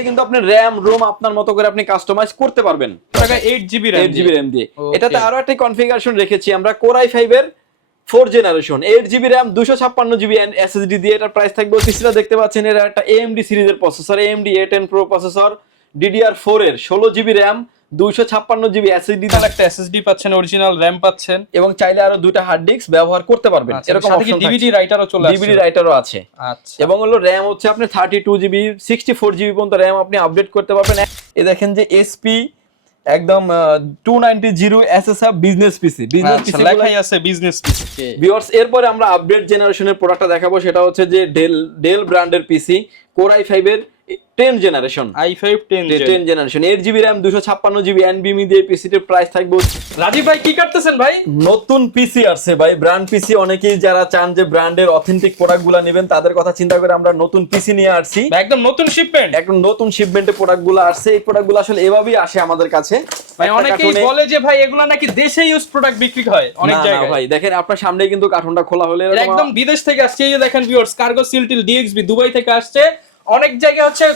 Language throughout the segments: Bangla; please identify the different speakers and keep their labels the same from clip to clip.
Speaker 1: চাইলে কিন্তু আপনি র্যাম রোম আপনার মতো করে আপনি কাস্টমাইজ করতে পারবেন।
Speaker 2: টাকা eight GB
Speaker 1: eight GB RAM দিয়ে। এটাতে আরও একটা কনফিগারেশন রেখেছি আমরা কোরাই ফাইভ এর four generation eight GB RAM দুশো ছাপ্পান্ন জিবি এসএসডি দিয়ে এটা প্রাইস থাকবে তিসরা দেখতে পাচ্ছেন এর একটা এএমডি সিরিজের processor AMD A ten pro processor DDR four এর ষোলো জিবি র্যাম দুইশো ছাপ্পান্ন জিবি এসএসডি
Speaker 2: একটা এসএসডি পাচ্ছেন অরিজিনাল র্যাম পাচ্ছেন।
Speaker 1: এবং চাইলে আরও দুইটা হার্ড ডিস্ক ব্যবহার করতে পারবেন।
Speaker 2: আচ্ছা,
Speaker 1: এরকম
Speaker 2: সাথে কি
Speaker 1: অপশন
Speaker 2: ডিভিডি রাইটারও চলে
Speaker 1: ডিভিডি রাইটারও আছে।
Speaker 2: আচ্ছা।
Speaker 1: এবং হলো র্যাম হচ্ছে আপনি thirty two GB sixty four GB পর্যন্ত র্যাম আপনি আপডেট করতে পারবেন। এ দেখেন যে এসপি একদম two ninety zero SSR business PC business PC
Speaker 2: লেখাই আছে বিজনেস পিসি
Speaker 1: ভিউয়ার্স এরপরে আমরা আপডেট জেনারেশনের প্রোডাক্টটা দেখাবো। সেটা হচ্ছে যে ডেল ডেল ব্র্যান্ডের পিসি কোর আই ফাইভ এর ten generation
Speaker 2: I five ten
Speaker 1: ten generation eight GB RAM দুশো ছাপ্পান্ন জিবি এনবিমি দিয়ে পিসিটির প্রাইস থাকবে
Speaker 2: রাজীব ভাই কি কাটতেছেন ভাই?
Speaker 1: নতুন পিসি আসছে ভাই ব্র্যান্ড পিসি অনেকেই যারা চান যে ব্র্যান্ডের অথেন্টিক প্রোডাক্টগুলো নেবেন তাদের কথা চিন্তা করে আমরা নতুন পিসি নিয়ে আসছি।
Speaker 2: একদম নতুন শিপমেন্ট
Speaker 1: একদম নতুন শিপমেন্টে প্রোডাক্টগুলো আসছে। এই প্রোডাক্টগুলো আসলে এভাবেই আসে আমাদের কাছে।
Speaker 2: ভাই অনেকেই বলে যে ভাই এগুলো নাকি দেশে ইউজ প্রোডাক্ট বিক্রি হয় অনেক জায়গায়।
Speaker 1: ভাই দেখেন আপনার সামনেই কিন্তু কার্টুনটা খোলা হলে
Speaker 2: একদম বিদেশ থেকে আসছে। এই যে দেখেন ভিউয়ার্স কার্গো সিলটিল ডিএক্সবি দুবাই থেকে আসছে। অনেক জায়গায় হচ্ছে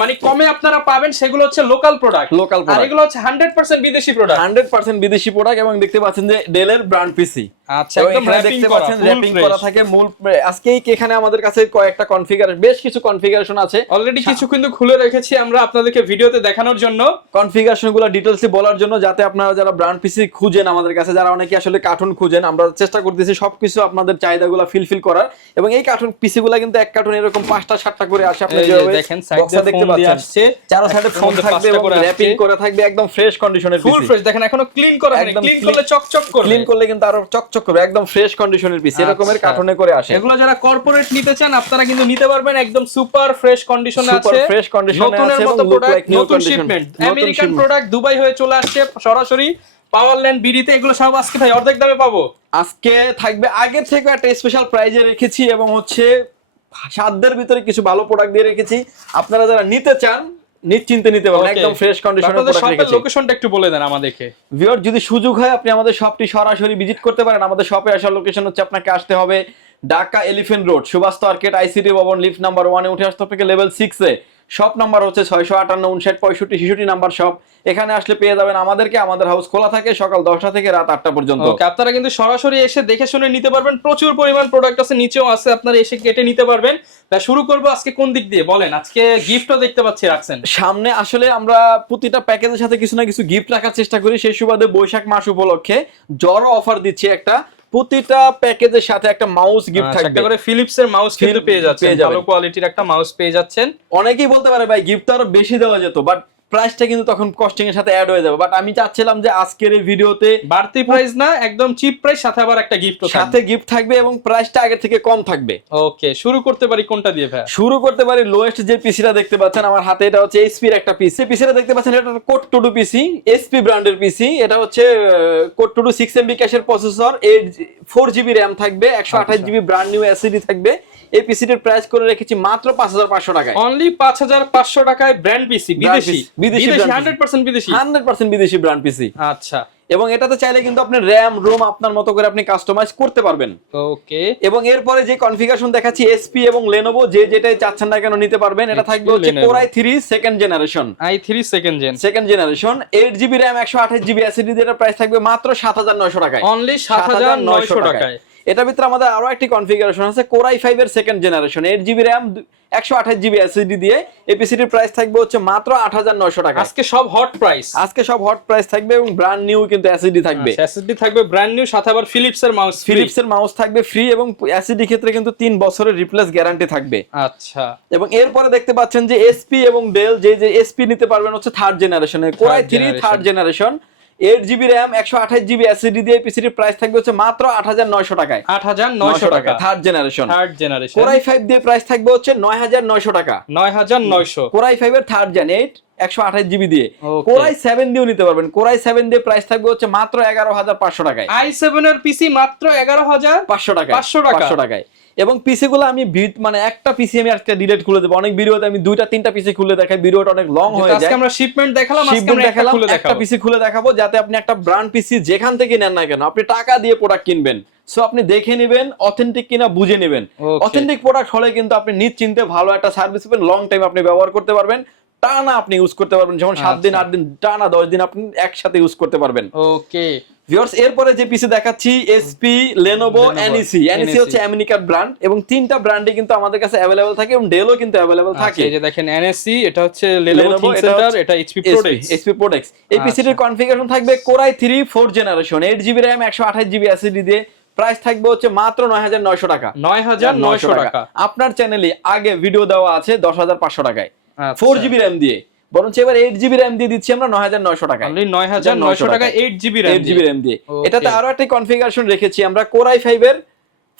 Speaker 2: মানে কমে আপনারা পাবেন সেগুলো হচ্ছে লোকাল প্রোডাক্ট লোকাল
Speaker 1: প্রোডাক্ট।
Speaker 2: এগুলো হচ্ছে হান্ড্রেড পার্সেন্ট বিদেশি প্রোডাক্ট
Speaker 1: হান্ড্রেড পার্সেন্ট বিদেশি প্রোডাক্ট এবং দেখতে পাচ্ছেন যে ডেলের ব্র্যান্ড পিসি
Speaker 2: আচ্ছা একদম
Speaker 1: দেখতে পাচ্ছেন র্যাপিং করা থাকে মূল আজকেই এখানে আমাদের কাছে কয়েকটা কনফিগার বেশ কিছু কনফিগারেশন আছে।
Speaker 2: অলরেডি কিছু কিন্তু খুলে রেখেছি আমরা আপনাদেরকে ভিডিওতে দেখানোর জন্য।
Speaker 1: কনফিগারেশনগুলো বলার জন্য যাতে আপনারা যারা ব্র্যান্ড পিসি খুঁজেন আমাদের কাছে যারা অনেকে আসলে কার্টুন খুঁজেন আমরা চেষ্টা করতেছি সবকিছু আপনাদের চাহিদাগুলো ফিলফিল করার। এবং এই কার্টুন পিসি গুলা কিন্তু এক কার্টুন এরকম পাঁচটা সাতটা করে আসে আপনি
Speaker 2: দেখেন সাইড
Speaker 1: চারো সাইডে ফোন থাকবে এবং
Speaker 2: করে
Speaker 1: র্যাপিং
Speaker 2: আসছে।
Speaker 1: থাকবে একদম ফ্রেশ কন্ডিশনের
Speaker 2: ফুল ফ্রেশ দেখেন এখনও ক্লিন করা হয়নি। ক্লিন করলে চকচক করবে।
Speaker 1: ক্লিন করলে কিন্তু আরও চকচক করবে একদম ফ্রেশ কন্ডিশনের পিসি এরকমের
Speaker 2: আচ্ছা।
Speaker 1: করে আসে।
Speaker 2: এগুলো যারা কর্পোরেট নিতে চান আপনারা কিন্তু নিতে পারবেন একদম সুপার ফ্রেশ কন্ডিশনে আছে।
Speaker 1: condition এ আছে এবং
Speaker 2: প্রোডাক্ট নতুন শিপমেন্ট আমেরিকান প্রোডাক্ট দুবাই হয়ে চলে আসছে সরাসরি পাওয়ার ল্যান্ড বিডিতে এগুলো সব আজকে ভাই অর্ধেক দামে পাবো।
Speaker 1: আজকে থাকবে আগের থেকে একটা স্পেশাল প্রাইজে রেখেছি এবং হচ্ছে সাধ্যের ভিতরে কিছু ভালো প্রোডাক্ট দিয়ে রেখেছি। আপনারা যারা নিতে চান নিশ্চিন্তে নিতে পারবেন একদম ফ্রেশ
Speaker 2: কন্ডিশনে
Speaker 1: প্রোডাক্ট রেখেছি।
Speaker 2: লোকেশনটা একটু বলে দেন আমাদেরকে।
Speaker 1: ভিউয়ার যদি সুযোগ হয় আপনি আমাদের শপটি সরাসরি ভিজিট করতে পারেন। আমাদের শপে আসার লোকেশন হচ্ছে আপনাকে আসতে হবে Dhaka elephant road Subhash market ICT ভবন লিফট নাম্বার ওয়ানে উঠে আসতে থেকে লেভেল সিক্সে শপ নাম্বার হচ্ছে ছয়শো আটান্ন উনষাট পঁয়ষট্টি ছেষট্টি নাম্বার শপ। এখানে আসলে পেয়ে যাবেন আমাদেরকে আমাদের হাউস খোলা থাকে সকাল দশটা থেকে রাত আটটা পর্যন্ত।
Speaker 2: আপনারা কিন্তু সরাসরি এসে দেখে শুনে নিতে পারবেন। প্রচুর পরিমাণ প্রোডাক্ট আছে নিচেও আছে আপনারা এসে কেটে নিতে পারবেন। তা শুরু করব আজকে কোন দিক দিয়ে? বলেন আজকে গিফটও দেখতে পাচ্ছি রাখছেন।
Speaker 1: সামনে আসলে আমরা প্রতিটা প্যাকেজের সাথে কিছু না কিছু গিফট রাখার চেষ্টা করি। সেই সুবাদে বৈশাখ মাস উপলক্ষে জড়ো অফার দিচ্ছি একটা। প্রতিটা প্যাকেজের সাথে একটা মাউস গিফট
Speaker 2: আচ্ছা, একটা
Speaker 1: থাকবে
Speaker 2: করে ফিলিপস এর মাউস কিন্তু পেয়ে যাচ্ছেন ভালো কোয়ালিটির একটা মাউস পেয়ে যাচ্ছেন।
Speaker 1: অনেকেই বলতে পারে ভাই গিফট আরও বেশি দেওয়া যেত বাট প্রাইসটা কিন্তু তখন কস্টিং এর সাথে অ্যাড হয়ে যাবে। বাট আমি চাচ্ছিলাম যে আজকের এই ভিডিওতে
Speaker 2: বাড়তি প্রাইস না একদম চিপ প্রাইস সাথে আবার একটা গিফট
Speaker 1: সাথে গিফট থাকবে এবং প্রাইসটা আগে থেকে কম থাকবে।
Speaker 2: ওকে শুরু করতে পারি কোনটা দিয়ে ভাই?
Speaker 1: শুরু করতে পারি লোয়েস্ট যে পিসিটা দেখতে পাচ্ছেন আমার হাতে এটা হচ্ছে এইচপির একটা পিসি পিসিটা দেখতে পাচ্ছেন এটা core two two PC SP ব্র্যান্ডের পিসি এটা হচ্ছে core two two six MB ক্যাশের processor eight four GB RAM থাকবে একশো আঠাশ জিবি ব্র্যান্ড নিউ এসিডি থাকবে। এই পিসিটির প্রাইস করে রেখেছি মাত্র পাঁচ হাজার পাঁচশো টাকায়।
Speaker 2: অনলি পাঁচ হাজার পাঁচশো টাকায় ব্র্যান্ড পিসি বিদেশি?
Speaker 1: বিদেশি ব্র্যান্ড পিসি
Speaker 2: আচ্ছা।
Speaker 1: এবং এটাতে চাইলে কিন্তু আপনি র্যাম রোম আপনার মতো করে আপনি কাস্টমাইজ করতে পারবেন।
Speaker 2: ওকে
Speaker 1: এবং এরপরে যে কনফিগারেশন দেখাচ্ছি এসপি এবং লেনোভো যে যেটাই চাচ্ছেন না কেন নিতে পারবেন এটা থাকবে হচ্ছে
Speaker 2: Lenovo।
Speaker 1: Core i three second generation
Speaker 2: I three second gen
Speaker 1: second generation eight GB RAM একশো আঠাশ জিবি এসিডি যেটা প্রাইস থাকবে মাত্র সাত হাজার নয়শো টাকায়।
Speaker 2: অনলি সাত হাজার নয়শো টাকায়।
Speaker 1: এটার ভিতরে আমাদের আরও একটি কনফিগারেশন আছে কোরাই ফাইভ এর second generation eight GB RAM একশো আঠাশ জিবি এসিডি দিয়ে এপিসিডির প্রাইস থাকবে হচ্ছে মাত্র আট হাজার নয়শো টাকা।
Speaker 2: আজকে সব হট প্রাইস
Speaker 1: আজকে সব হট প্রাইস থাকবে এবং ব্র্যান্ড নিউ কিন্তু এসিডি থাকবে।
Speaker 2: এসএসডি থাকবে ব্র্যান্ড নিউ সাথে আবার ফিলিপস এর মাউস
Speaker 1: ফিলিপস এর মাউস থাকবে ফ্রি এবং এসিডি ক্ষেত্রে কিন্তু তিন বছরের রিপ্লেস গ্যারান্টি থাকবে।
Speaker 2: আচ্ছা।
Speaker 1: এবং এরপরে দেখতে পাচ্ছেন যে এসপি এবং ডেল যে যে এসপি নিতে পারবেন হচ্ছে থার্ড জেনারেশনের core i three third generation eight GB RAM একশো আঠাশ জিবি এসিডি দিয়ে পিসিটির প্রাইস থাকবে হচ্ছে মাত্র আট হাজার নয়শো টাকায়
Speaker 2: আট হাজার নয়শো টাকা।
Speaker 1: Third generation
Speaker 2: third generation
Speaker 1: core i five দিয়ে প্রাইস থাকবে হচ্ছে নয় হাজার নয়শো টাকা।
Speaker 2: নয় হাজার নয়শো।
Speaker 1: কোরাই ফাইভ এর থার্ড জেন এইট একশো আঠাশ জিবি দিয়ে. কোরাই সেভেন দিয়েও নিতে পারবেন। কোরাই সেভেন দিয়ে প্রাইস থাকবে হচ্ছে মাত্র এগারো হাজার পাঁচশো টাকায়।
Speaker 2: আই সেভেন এর পিসি মাত্র এগারো হাজার
Speaker 1: পাঁচশো টাকা
Speaker 2: 500 টাকা।
Speaker 1: পাঁচশো টাকায়। এবং পিসি গুলো আমি মানে একটা পিসি আমি আজকে ডিলেট খুলে দেবো। অনেক ভিডিওতে আমি দুইটা তিনটা পিসি খুলে দেখাই ভিডিওটা অনেক লং হয়ে যায়।
Speaker 2: আমরা শিপমেন্ট দেখালাম একটা
Speaker 1: দেখালাম একটা পিসি খুলে দেখাবো যাতে আপনি একটা ব্র্যান্ড পিসি যেখান থেকে নেন না কেন আপনি টাকা দিয়ে প্রোডাক্ট কিনবেন। সো আপনি দেখে নেবেন অথেন্টিক কিনা বুঝে নেবেন। অথেন্টিক প্রোডাক্ট হলে কিন্তু আপনি নিশ্চিন্তে ভালো একটা সার্ভিস পাবেন লং টাইম আপনি ব্যবহার করতে পারবেন। টানা আপনি ইউজ করতে পারবেন যেমন সাত দিন
Speaker 2: আচ্ছা।
Speaker 1: আট দিন টানা দশ দিন আপনি একসাথে ইউজ করতে পারবেন।
Speaker 2: ওকে
Speaker 1: ভিউয়ার্স এরপরে যে পিসি দেখাচ্ছি এসপি লেনোভো এনইসি এনইসি হচ্ছে আমেরিকার ব্র্যান্ড এবং তিনটা ব্র্যান্ডই কিন্তু আমাদের কাছে অ্যাভেলেবল থাকে এবং ডেলও কিন্তু থাকে
Speaker 2: আচ্ছা, এই যে দেখেন এনএসসি এটা হচ্ছে Lenovo, Think
Speaker 1: এটা
Speaker 2: HP Prodex
Speaker 1: এসপি প্রোডেক্স এই পিসিটির কনফিগারেশন থাকবে core i three four generation eight GB RAM একশো আঠাশ জিবি এসএসডি দিয়ে। প্রাইস থাকবে হচ্ছে মাত্র নয় হাজার নয়শো টাকা।
Speaker 2: 9900 টাকা।
Speaker 1: আপনার চ্যানেলে আগে ভিডিও দেওয়া আছে দশ হাজার পাঁচশো টাকায়।
Speaker 2: আচ্ছা।
Speaker 1: ফোর জিবি র্যাম দিয়ে। বরঞ্চ এবার এইট জিবি র্যাম দিয়ে দিচ্ছি আমরা নয় হাজার নয়শো টাকা
Speaker 2: নয় হাজার নয়শো টাকা eight GB
Speaker 1: eight GB RAM দিয়ে। এটাতে আরও একটা কনফিগারেশন রেখেছি আমরা কোরাই ফাইভের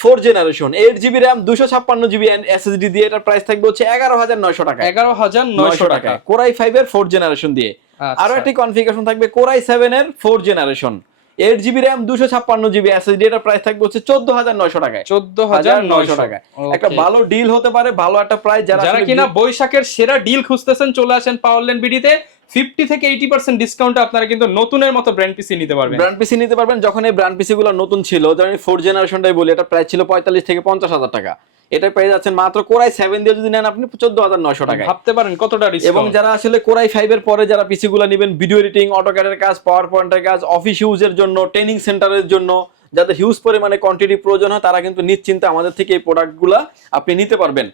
Speaker 1: four generation eight GB RAM দুশো ছাপ্পান্ন জিবি এসএসডি দিয়ে এটার প্রাইস থাকবে হচ্ছে এগারো হাজার নয়শো টাকা
Speaker 2: 11900 টাকা
Speaker 1: কোরাই ফাইভের ফোর জেনারেশন দিয়ে।
Speaker 2: আচ্ছা।
Speaker 1: আরও একটি কনফিগারেশন থাকবে কোরাই সেভেন এর four generation eight GB RAM দুশো ছাপ্পান্ন জিবি এসএসডি এটার প্রাইস থাকবে হচ্ছে চোদ্দ হাজার নয়শো টাকায়।
Speaker 2: চোদ্দ
Speaker 1: হাজার নয়শো টাকায়। একটা ভালো ডিল হতে পারে ভালো একটা প্রাইস যারা
Speaker 2: কিনা বৈশাখের সেরা ডিল খুঁজতেছেন চলে আসেন পাওয়ার পাওয়ারল্যান্ড বিডিতে 50 থেকে 80% ডিসকাউন্টে আপনারা কিন্তু নতুনের মতো ব্র্যান্ড পিসি নিতে পারবেন।
Speaker 1: ব্র্যান্ড পিসি নিতে পারবেন যখন এই ব্র্যান্ড পিসি গুলো নতুন ছিল ধরেন ফোর জেনারেশনটাই বলি এটা প্রাইস ছিল পঁয়তাল্লিশ থেকে পঞ্চাশ হাজার টাকা। এটা পেয়ে যাচ্ছেন মাত্র কোরাই সেভেন দিয়ে যদি নেন আপনি চোদ্দ হাজার নয়শো টাকায়।
Speaker 2: ভাবতে পারেন কতটা
Speaker 1: এবং যারা আসলে কোরাই ফাইভ এর পরে যারা পিসি গুলো নেবেন ভিডিও এডিটিং অটোক্যাডের কাজ পাওয়ার পয়েন্টের কাজ অফিস ইউজের জন্য ট্রেনিং সেন্টারের জন্য যাদের হিউজ পরিমাণে কোয়ান্টিটি প্রয়োজন হয় তারা কিন্তু নিশ্চিন্তে আমাদের থেকে এই প্রোডাক্টগুলো আপনি নিতে পারবেন।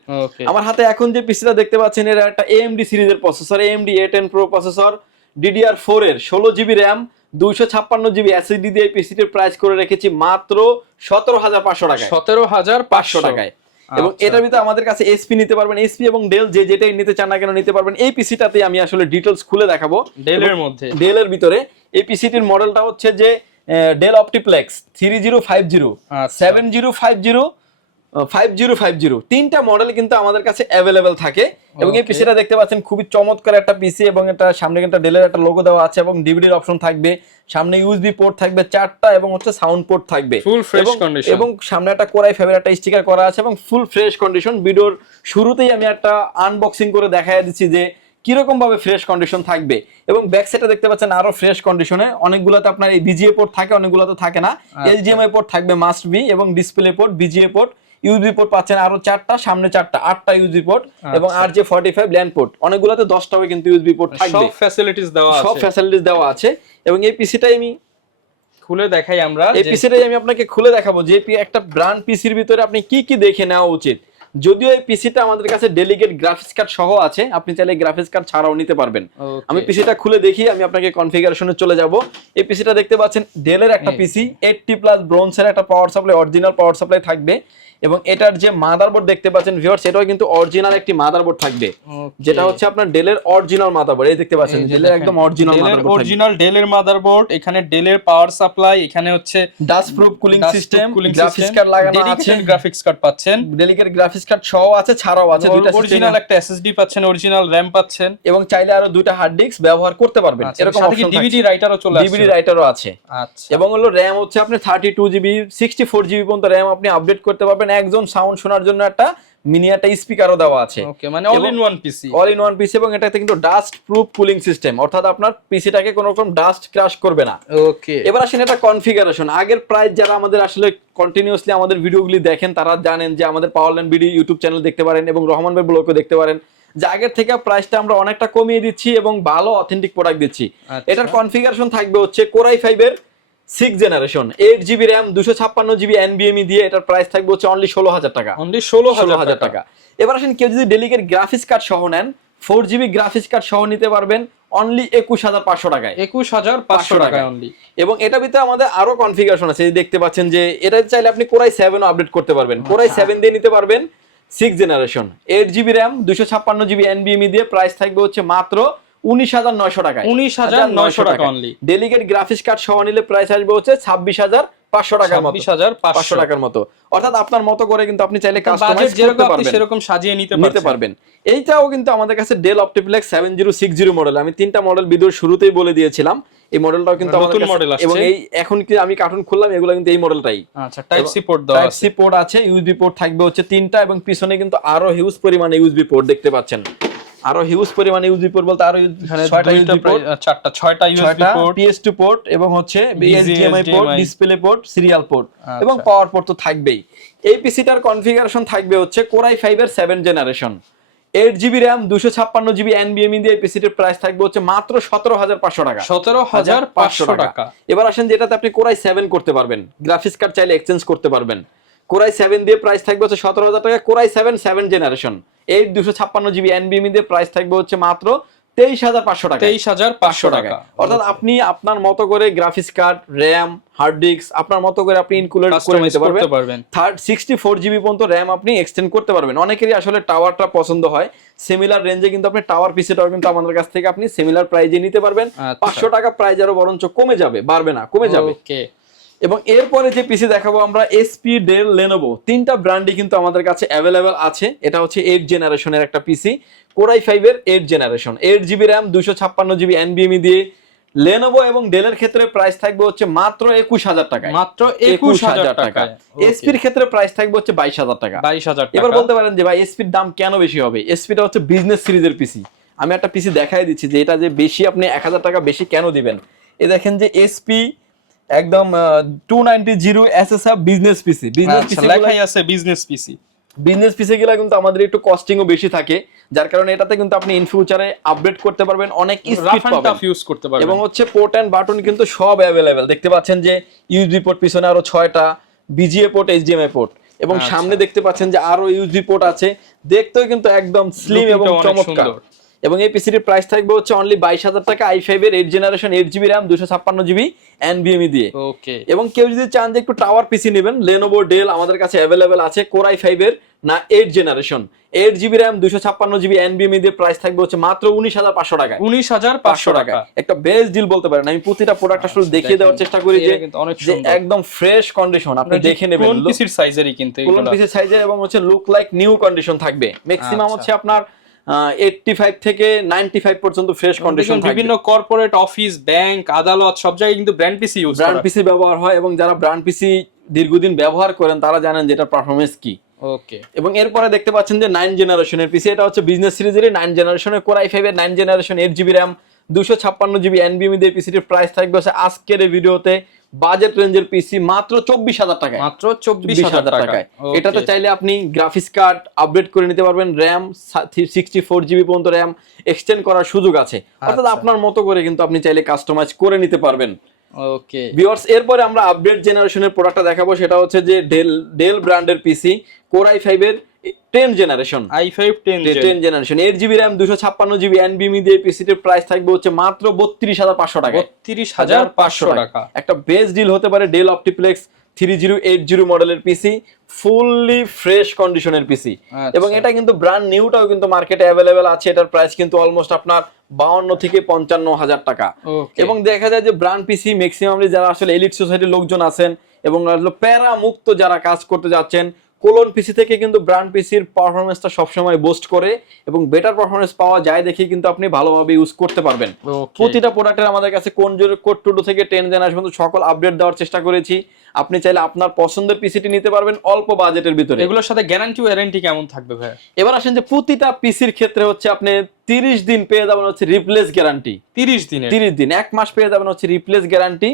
Speaker 1: আমার হাতে এখন যে পিসিটা দেখতে পাচ্ছেন এর একটা এএমডি সিরিজের processor AMD A ten pro processor DDR four এর ষোলো জিবি র্যাম দুইশো ছাপ্পান্ন জিবি এসএসডি দিয়ে পিসিটির প্রাইস করে রেখেছি মাত্র সতেরো হাজার পাঁচশো টাকায়।
Speaker 2: সতেরো হাজার
Speaker 1: পাঁচশো। টাকায়। এবং
Speaker 2: আচ্ছা।
Speaker 1: এটার ভিতরে আমাদের কাছে এসপি নিতে পারবেন এসপি এবং ডেল যে যেটাই নিতে চান না কেন নিতে পারবেন এই পিসিটাতে আমি আসলে ডিটেলস খুলে দেখাবো।
Speaker 2: ডেলের মধ্যে।
Speaker 1: ডেলের ভিতরে এই পিসিটির মডেলটা হচ্ছে যে Dell OptiPlex three zero five zero. Seven zero five zero five zero five zero তিনটা মডেল কিন্তু আমাদের কাছে অ্যাভেলেবেল থাকে এবং এই পিসিটা দেখতে পাচ্ছেন খুবই চমৎকার একটা পিসি এবং এটা সামনে কিন্তু ডেলের একটা লোগো দেওয়া আছে এবং ডিভিডির অপশন থাকবে। সামনে ইউএসবি পোর্ট থাকবে চারটা এবং হচ্ছে সাউন্ড পোর্ট থাকবে।
Speaker 2: Full fresh
Speaker 1: এবং- এবং সামনে একটা কোরাই ফেভার একটা স্টিকার করা আছে এবং ফুল ফ্রেশ কন্ডিশন ভিডিওর শুরুতেই আমি একটা আনবক্সিং করে দেখাই দিচ্ছি যে কীরকম ভাবে ফ্রেশ কন্ডিশন থাকবে? এবং ব্যাক সাইডে দেখতে পাচ্ছেন আরও ফ্রেশ কন্ডিশনে অনেকগুলোতে আপনার এই বিজিএ পোর্ট থাকে অনেকগুলোতে থাকে না।
Speaker 2: আচ্ছা।
Speaker 1: এইচডিএমআই পোর্ট থাকবে মাস্ট বি এবং display port VGA port USB port পাচ্ছেন আরও চারটা সামনে চারটা আটটা ইউএসবি পোর্ট এবং
Speaker 2: আচ্ছা।
Speaker 1: আর যে ফর্টি ফাইভ ল্যান্ড পোর্ট অনেকগুলোতে দশটাও কিন্তু ইউএসবি পোর্ট থাকবে।
Speaker 2: সব ফ্যাসিলিটিস দেওয়া
Speaker 1: সব ফ্যাসিলিটিস দেওয়া আছে এবং এই পিসিটাই আমি
Speaker 2: খুলে দেখাই আমরা
Speaker 1: এই পিসিটাই আমি আপনাকে খুলে দেখাবো যে একটা ব্র্যান্ড পিসির ভিতরে আপনি কি কি দেখে নেওয়া উচিত। যদিও এই পিসিটা আমাদের কাছে ডেলিগেট গ্রাফিক্স কার্ড সহ আছে আপনি চাইলে গ্রাফিক্স কার্ড ছাড়াও নিতে পারবেন। আমি পিসিটা খুলে দেখি আমি আপনাকে কনফিগারেশনে চলে যাব। এই পিসিটা দেখতে পাচ্ছেন ডেলের একটা পিসি এইটটি প্লাস ব্রোঞ্জের একটা power supply original power supply থাকবে। এবং এটার যে মাদারবোর্ড দেখতে পাচ্ছেন ভিউয়ার্স এটাও কিন্তু অরিজিনাল একটি মাদারবোর্ড থাকবে। যেটা হচ্ছে আপনার ডেলের অরিজিনাল মাদারবোর্ড এই দেখতে পাচ্ছেন ডেলের একদম অরিজিনাল মাদারবোর্ড
Speaker 2: অরিজিনাল ডেলের মাদারবোর্ড এখানে ডেলের পাওয়ার সাপ্লাই এখানে হচ্ছে
Speaker 1: dust proof cooling system graphics card লাগানো আছে।
Speaker 2: গ্রাফিক্স কার্ড পাচ্ছেন।
Speaker 1: ডেলিকেট গ্রাফিক্স কার্ড সহ আছে ছাড়াও আছে দুইটা
Speaker 2: অরিজিনাল একটা এসএসডি পাচ্ছেন অরিজিনাল র‍্যাম পাচ্ছেন।
Speaker 1: এবং চাইলে আরও দুইটা হার্ড ডিস্ক ব্যবহার করতে পারবেন।
Speaker 2: আচ্ছা,
Speaker 1: এরকম
Speaker 2: সাথে কি ডিভিডি রাইটারও চলে আসছে?
Speaker 1: ডিভিডি রাইটারও আছে।
Speaker 2: আচ্ছা।
Speaker 1: এবং হলো র্যাম হচ্ছে আপনি thirty two GB sixty four GB পর্যন্ত র্যাম আপনি আপডেট করতে পারবেন। একজন সাউন্ড শোনার জন্য একটা মিনি একটা স্পিকারও দেওয়া আছে।
Speaker 2: ওকে মানে all in one PC
Speaker 1: all in one PC এবং এটাতে কিন্তু ডাস্ট প্রুফ কুলিং সিস্টেম অর্থাৎ আপনার পিসিটাকে কোনো রকম ডাস্ট ক্রাশ করবে না।
Speaker 2: ওকে
Speaker 1: এবার আসেন এটা কনফিগারেশন আগের প্রাইস যারা আমাদের আসলে কন্টিনিউয়াসলি আমাদের ভিডিওগুলি দেখেন তারা জানেন যে আমাদের পাওয়ারল্যান্ড ভিডিও ইউটিউব চ্যানেল দেখতে পারেন এবং রহমান ভাই ব্লগও দেখতে পারেন। যে আগের থেকে প্রাইসটা আমরা অনেকটা কমিয়ে দিচ্ছি এবং ভালো অথেন্টিক প্রোডাক্ট দিচ্ছি।
Speaker 2: আচ্ছা।
Speaker 1: এটার কনফিগারেশন থাকবে হচ্ছে কোরাই ফাইভের six generation eight GB RAM দুশো ছাপ্পান্ন জিবি এনবিএমই দিয়ে এটার প্রাইস থাকবে হচ্ছে অনলি ষোলো হাজার টাকা।
Speaker 2: অনলি ষোলো
Speaker 1: ষোলো
Speaker 2: হাজার টাকা।
Speaker 1: এবার আসেন কেউ যদি ডেলিকেট গ্রাফিক্স কার্ড সহ নেন ফোর জিবি গ্রাফিক্স কার্ড সহ নিতে পারবেন অনলি একুশ হাজার পাঁচশো টাকায়।
Speaker 2: একুশ হাজার পাঁচশো টাকা
Speaker 1: টাকায়।
Speaker 2: অনলি
Speaker 1: এবং এটা ভিতরে আমাদের আরও কনফিগারেশন আছে দেখতে পাচ্ছেন যে এটা চাইলে আপনি কোরাই সেভেন আপডেট করতে পারবেন। কোরাই সেভেন দিয়ে নিতে পারবেন six generation eight GB RAM দুশো ছাপ্পান্ন জিবি এনবিএমই দিয়ে প্রাইস থাকবে হচ্ছে মাত্র উনিশ হাজার নয়শো টাকা
Speaker 2: উনিশ হাজার নয়শো টাকা অনলি
Speaker 1: ডেলিগেট গ্রাফিক্স কার্ড সহ নিলে প্রাইস আসবে হচ্ছে ছাব্বিশ হাজার পাঁচশো টাকার মতো। পাঁচশো। টাকার মতো। অর্থাৎ আপনার মতো করে কিন্তু আপনি চাইলে কাস্টমাইজ করতে
Speaker 2: আপনি
Speaker 1: পারবেন।
Speaker 2: সেরকম সাজিয়ে নিতে
Speaker 1: নিতে
Speaker 2: পারবেন
Speaker 1: পারবেন। এইটাও কিন্তু আমাদের কাছে Dell OptiPlex seven zero six zero model আমি তিনটা মডেল ভিডিওর শুরুতেই বলে দিয়েছিলাম। এই মডেলটাও কিন্তু
Speaker 2: নতুন model আসছে।
Speaker 1: এবং এই এখন কি আমি কার্টুন খুললাম এগুলো কিন্তু এই মডেলটাই
Speaker 2: আচ্ছা টাইপ সি পোর্ট দেওয়া
Speaker 1: টাইপ সি পোর্ট আছে ইউএসবি পোর্ট থাকবে হচ্ছে তিনটা এবং পিছনে কিন্তু আরও হিউজ পরিমাণে ইউএসবি পোর্ট দেখতে পাচ্ছেন। আরও হিউজ পরিমাণে ইউএসবি পোর্ট বলতে আরও
Speaker 2: এখানে
Speaker 1: ছয়টা ইউএসবি পোর্ট
Speaker 2: চারটা ছয়টা ইউএসবি পোর্ট
Speaker 1: PS2 পোর্ট এবং হচ্ছে HDMI port display port serial port. এবং পাওয়ার পোর্ট তো থাকবেই। এই পিসিটার কনফিগারেশন থাকবে হচ্ছে কোরাই 5 এর 7 জেনারেশন এইট জিবি র্যাম দুশো ছাপ্পান্ন জিবি এনবিএমই দিয়ে পিসিটির প্রাইস থাকবে হচ্ছে মাত্র সতেরো হাজার পাঁচশো টাকা।
Speaker 2: সতেরো হাজার পাঁচশো টাকা।
Speaker 1: এবার আসেন যেটাতে আপনি কোরাই সেভেন করতে পারবেন। গ্রাফিক্স কার্ড চাইলে এক্সচেঞ্জ করতে পারবেন। কোরাই সেভেন দিয়ে প্রাইস থাকবে হচ্ছে সতেরো হাজার টাকা। Core i seven seven generation eight দুশো ছাপ্পান্ন জিবি এনবিএমই দিয়ে প্রাইস থাকবে হচ্ছে মাত্র তেইশ হাজার পাঁচশো টাকা
Speaker 2: তেইশ হাজার পাঁচশো টাকা।
Speaker 1: অর্থাৎ আপনি আপনার মতো করে graphics card RAM hard disk আপনার মতো করে আপনি ইনক্লুড করে নিতে পারবেন। থার্ড সিক্সটি ফোর জিবি পর্যন্ত র্যাম আপনি এক্সটেন্ড করতে পারবেন। অনেকেরই আসলে টাওয়ারটা পছন্দ হয়। সিমিলার রেঞ্জে কিন্তু আপনি টাওয়ার পিসিটাও কিন্তু আমাদের কাছ থেকে আপনি সিমিলার প্রাইজে নিতে পারবেন।
Speaker 2: আচ্ছা।
Speaker 1: পাঁচশো টাকা প্রাইজ আরও বরঞ্চ কমে যাবে বাড়বে না কমে যাবে। এবং এরপরে যে পিসি দেখাবো আমরা এসপি ডেল লেনোভো তিনটা ব্র্যান্ডই কিন্তু আমাদের কাছে অ্যাভেলেবেল আছে। এটা হচ্ছে এইট জেনারেশনের একটা পিসি কোরাই ফাইভের eight generation eight GB RAM দুশো ছাপ্পান্ন জিবি এনবিএমই দিয়ে লেনোভো এবং ডেলের ক্ষেত্রে প্রাইস থাকবে হচ্ছে মাত্র একুশ হাজার টাকায়।
Speaker 2: মাত্র একুশ হাজার টাকা
Speaker 1: এসপির ক্ষেত্রে প্রাইস থাকবে হচ্ছে বাইশ হাজার টাকা।
Speaker 2: বাইশ হাজার
Speaker 1: এবার বলতে পারেন যে ভাই এসপির দাম কেন বেশি হবে? এসপিটা হচ্ছে বিজনেস সিরিজের পিসি আমি একটা পিসি দেখাই দিচ্ছি যে এটা যে বেশি আপনি এক হাজার টাকা বেশি কেন দিবেন? এ দেখেন যে এসপি একদম two ninety zero S S business PC business PC
Speaker 2: লেখাই আছে বিজনেস পিসি
Speaker 1: বিজনেস পিসে গুলো কিন্তু আমাদের একটু কস্টিংও বেশি থাকে। যার কারণে এটাতে কিন্তু আপনি ইন ফিউচারে আপডেট করতে পারবেন অনেক স্পিড পাবেন।
Speaker 2: ইউজ করতে পারবেন।
Speaker 1: এবং হচ্ছে পোর্ট অ্যান্ড বাটন কিন্তু সব অ্যাভেলেবেল দেখতে পাচ্ছেন যে ইউএসবি পোর্ট পিছনে আরও ছয়টা বিজিএ পোর্ট এইচডিএমআই পোর্ট এবং
Speaker 2: আচ্ছা।
Speaker 1: সামনে দেখতে পাচ্ছেন যে আরও ইউএসবি পোর্ট আছে। দেখতেও কিন্তু একদম স্লিম এবং চমৎকার। এবং এই পিসিটির প্রাইস থাকবে হচ্ছে অনলি বাইশ হাজার টাকা আই ফাইভ এর eight generation eight GB RAM দুশো ছাপ্পান্ন জিবি এনবিএমই দিয়ে।
Speaker 2: ওকে
Speaker 1: এবং কেউ যদি চান যে একটু টাওয়ার পিসি নেবেন লেনোভো ডেল আমাদের কাছে অ্যাভেলেবেল আছে কোরাই ফাইভ এর না eight generation eight GB RAM দুশো ছাপ্পান্ন জিবি এনবিএমই দিয়ে প্রাইস থাকবে হচ্ছে মাত্র উনিশ হাজার পাঁচশো টাকায়।
Speaker 2: উনিশ হাজার
Speaker 1: পাঁচশো টাকা
Speaker 2: টাকা।
Speaker 1: একটা বেস্ট ডিল বলতে পারেন। আমি প্রতিটা প্রোডাক্ট আসলে দেখিয়ে দেওয়ার চেষ্টা করি যে। একদম ফ্রেশ কন্ডিশন আপনি দেখে নেবেন।
Speaker 2: কোন পিসির সাইজেরই কিন্তু
Speaker 1: সাইজের এবং হচ্ছে লুক লাইক নিউ কন্ডিশন থাকবে। ম্যাক্সিমাম
Speaker 2: আচ্ছা।
Speaker 1: হচ্ছে আপনার এইটটি ফাইভ থেকে নাইনটি ফাইভ পর্যন্ত ফ্রেশ কন্ডিশন
Speaker 2: বিভিন্ন কর্পোরেট অফিস ব্যাংক আদালত সব জায়গায় কিন্তু brand PC use
Speaker 1: brand PC ব্যবহার হয় এবং যারা ব্র্যান্ড পিসি দীর্ঘদিন ব্যবহার করেন তারা জানেন যেটা পারফরমেন্স কি।
Speaker 2: ওকে
Speaker 1: এবং এরপরে দেখতে পাচ্ছেন যে নাইন জেনারেশনের পিসি এটা হচ্ছে বিজনেস সিরিজের নাইন জেনারেশনের কোরাই ফাইভ এর nine generation eight GB RAM দুশো ছাপ্পান্ন জিবি এনবিএমি দিয়ে পিসিটির প্রাইস থাকবে আজকের এই ভিডিওতে। বাজেট রেঞ্জের পিসি মাত্র চব্বিশ হাজার টাকায়।
Speaker 2: মাত্র চব্বিশ হাজার টাকায়।
Speaker 1: টাকায়। এটাতে চাইলে আপনি গ্রাফিক্স কার্ড আপডেট করে নিতে পারবেন র্যাম সিক্সটি ফোর জিবি পর্যন্ত র্যাম এক্সটেন্ড করার সুযোগ আছে। অর্থাৎ
Speaker 2: আচ্ছা।
Speaker 1: আপনার মতো করে কিন্তু আপনি চাইলে কাস্টমাইজ করে নিতে পারবেন।
Speaker 2: ওকে
Speaker 1: ভিউয়ার্স এরপরে আমরা আপডেট জেনারেশনের প্রোডাক্টটা দেখাবো। সেটা হচ্ছে যে ডেল ডেল ব্র্যান্ডের পিসি কোর আই ফাইভ এর ten generation
Speaker 2: I five ten
Speaker 1: ten generation eight GB RAM দুশো ছাপ্পান্ন জিবি এনবিএমি দিয়ে পিসিটির প্রাইস থাকবে হচ্ছে মাত্র বত্রিশ হাজার পাঁচশো টাকা
Speaker 2: বত্রিশ হাজার পাঁচশো টাকা।
Speaker 1: একটা বেস্ট ডিল হতে পারে Dell OptiPlex three zero eight zero মডেলের পিসি ফুললি ফ্রেশ কন্ডিশনের পিসি। এবং এটা কিন্তু ব্র্যান্ড নিউটাও কিন্তু মার্কেটে অ্যাভেলেবেল আছে এটার প্রাইস কিন্তু অলমোস্ট আপনার বাউন্ন থেকে পঞ্চান্ন হাজার টাকা। এবং দেখা যায় যে ব্র্যান্ড পিসি ম্যাক্সিমামলি যারা আসলে এলিট সোসাইটির লোকজন আছেন এবং প্যারা মুক্ত যারা কাজ করতে যাচ্ছেন কোলন পিসি থেকে কিন্তু ব্র্যান্ড পিসির পারফরমেন্সটা সবসময় বোস্ট করে এবং বেটার পারফরমেন্স পাওয়া যায় দেখে কিন্তু আপনি ভালোভাবে ইউজ করতে পারবেন। প্রতিটা প্রোডাক্টের আমাদের কাছে কোন জোরে কোড টু থেকে টেন জেনারেশন পর্যন্ত সকল আপডেট দেওয়ার চেষ্টা করেছি। আপনি চাইলে আপনার পছন্দের পিসিটি নিতে পারবেন অল্প বাজেটের ভিতরে।
Speaker 2: এগুলোর সাথে গ্যারান্টি ওয়ারেন্টি কেমন থাকবে ভাই
Speaker 1: এবার আসেন যে প্রতিটা পিসির ক্ষেত্রে হচ্ছে আপনি তিরিশ দিন পেয়ে যাবেন হচ্ছে রিপ্লেস গ্যারান্টি
Speaker 2: তিরিশ দিনের?
Speaker 1: তিরিশ দিন এক মাস পেয়ে যাবেন হচ্ছে রিপ্লেস গ্যারান্টি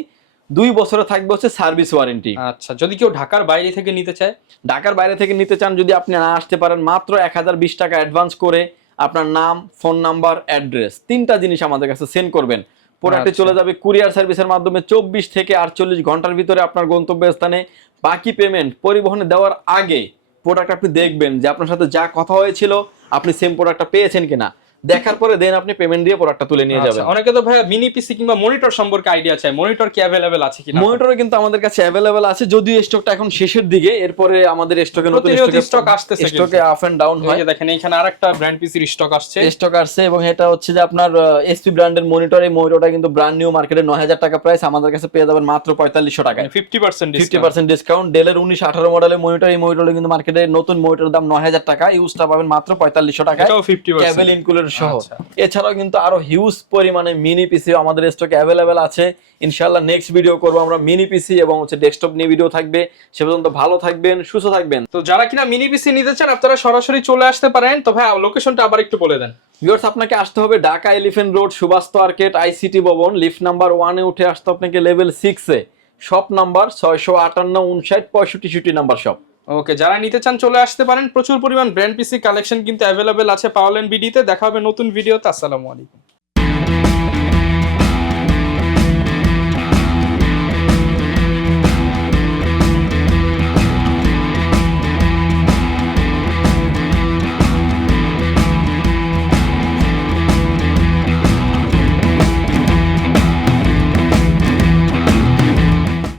Speaker 1: দুই বছরে থাকবে হচ্ছে সার্ভিস ওয়ারেন্টি।
Speaker 2: আচ্ছা যদি কেউ ঢাকার বাইরে থেকে নিতে চায়?
Speaker 1: ঢাকার বাইরে থেকে নিতে চান যদি আপনি না আসতে পারেন মাত্র এক হাজার বিশ টাকা অ্যাডভান্স করে আপনার নাম ফোন নাম্বার অ্যাড্রেস তিনটা জিনিস আমাদের কাছে সেন্ড করবেন। প্রোডাক্টে
Speaker 2: আচ্ছা।
Speaker 1: চলে যাবে কুরিয়ার সার্ভিসের মাধ্যমে চব্বিশ থেকে আটচল্লিশ ঘণ্টার ভিতরে আপনার গন্তব্য স্থানে বাকি পেমেন্ট পরিবহনে দেওয়ার আগে প্রোডাক্ট আপনি দেখবেন যে আপনার সাথে যা কথা হয়েছিল আপনি সেম প্রোডাক্টটা পেয়েছেন কিনা। দেখার পরে দেন আপনি পেমেন্ট দিয়ে প্রোডাক্টটা তুলে নিয়ে যাবেন।
Speaker 2: আচ্ছা, অনেকে তো ভাই মিনি পিসি কিংবা মনিটর সম্পর্কে আইডিয়া চায়। মনিটর কি অ্যাভেলেবেল আছে কিনা?
Speaker 1: মনিটরও কিন্তু আমাদের কাছে অ্যাভেলেবেল আছে যদিও স্টকটা এখন শেষের দিকে এরপরে আমাদের স্টকে নতুন
Speaker 2: stock আসতেছে
Speaker 1: স্টকে আপ এন্ড ডাউন হয়।
Speaker 2: দেখেন এখানে আরেকটা ব্র্যান্ড পিসির স্টক আসছে।
Speaker 1: স্টক আসছে এবং এটা হচ্ছে যে আপনার এসপি ব্র্যান্ডের মনিটর এই মনিটরটা কিন্তু ব্র্যান্ড নিউ মার্কেটে নয় হাজার টাকা প্রাইস আমাদের কাছে পেয়ে যাবেন মাত্র পঁয়তাল্লিশশো টাকায়।
Speaker 2: Fifty percent
Speaker 1: fifty percent discount ডেলের উনিশ আঠারো মডেলের মনিটর এই মনিটর কিন্তু মার্কেটে নতুন মনিটরের দাম নয় হাজার টাকা ইউজটা পাবেন মাত্র পঁয়তাল্লিশশো টাকায়।
Speaker 2: এটাও ফিফটি
Speaker 1: ক্যাবেল
Speaker 2: পার্সেন্ট
Speaker 1: ইনকুলের সহ।
Speaker 2: আচ্ছা।
Speaker 1: এছাড়াও কিন্তু আরও হিউজ পরিমাণে মিনি পিসি আমাদের স্টকে অ্যাভেলেবেল আছে। ইনশাআল্লাহ নেক্সট ভিডিও করব আমরা মিনি পিসি এবং হচ্ছে ডেস্কটপ নিয়ে ভিডিও থাকবে। সে পর্যন্ত ভালো থাকবেন সুস্থ থাকবেন।
Speaker 2: তো যারা কিনা মিনি পিসি নিতে চান আপনারা সরাসরি চলে আসতে পারেন। তো ভাই লোকেশনটা আবার একটু বলে দেন।
Speaker 1: ভিউয়ার্স আপনাকে আসতে হবে ঢাকা এলিফেন্ট রোড সুবাস্ত আর্কেট আইসিটি ভবন লিফট নাম্বার ওয়ানে উঠে আসতে আপনাকে লেভেল সিক্সে শপ নাম্বার ছয়শো আটান্ন উনষাট পঁয়ষট্টি নাম্বার শপ
Speaker 2: ওকে, যারা নিতে চান চলে আসতে পারেন। প্রচুর পরিমাণ ব্র্যান্ড পিসি কালেকশন কিন্তু অ্যাভেলেবেল আছে পাওয়ালেন বিডিতে দেখা হবে নতুন ভিডিওতে আসসালামু আলাইকুম।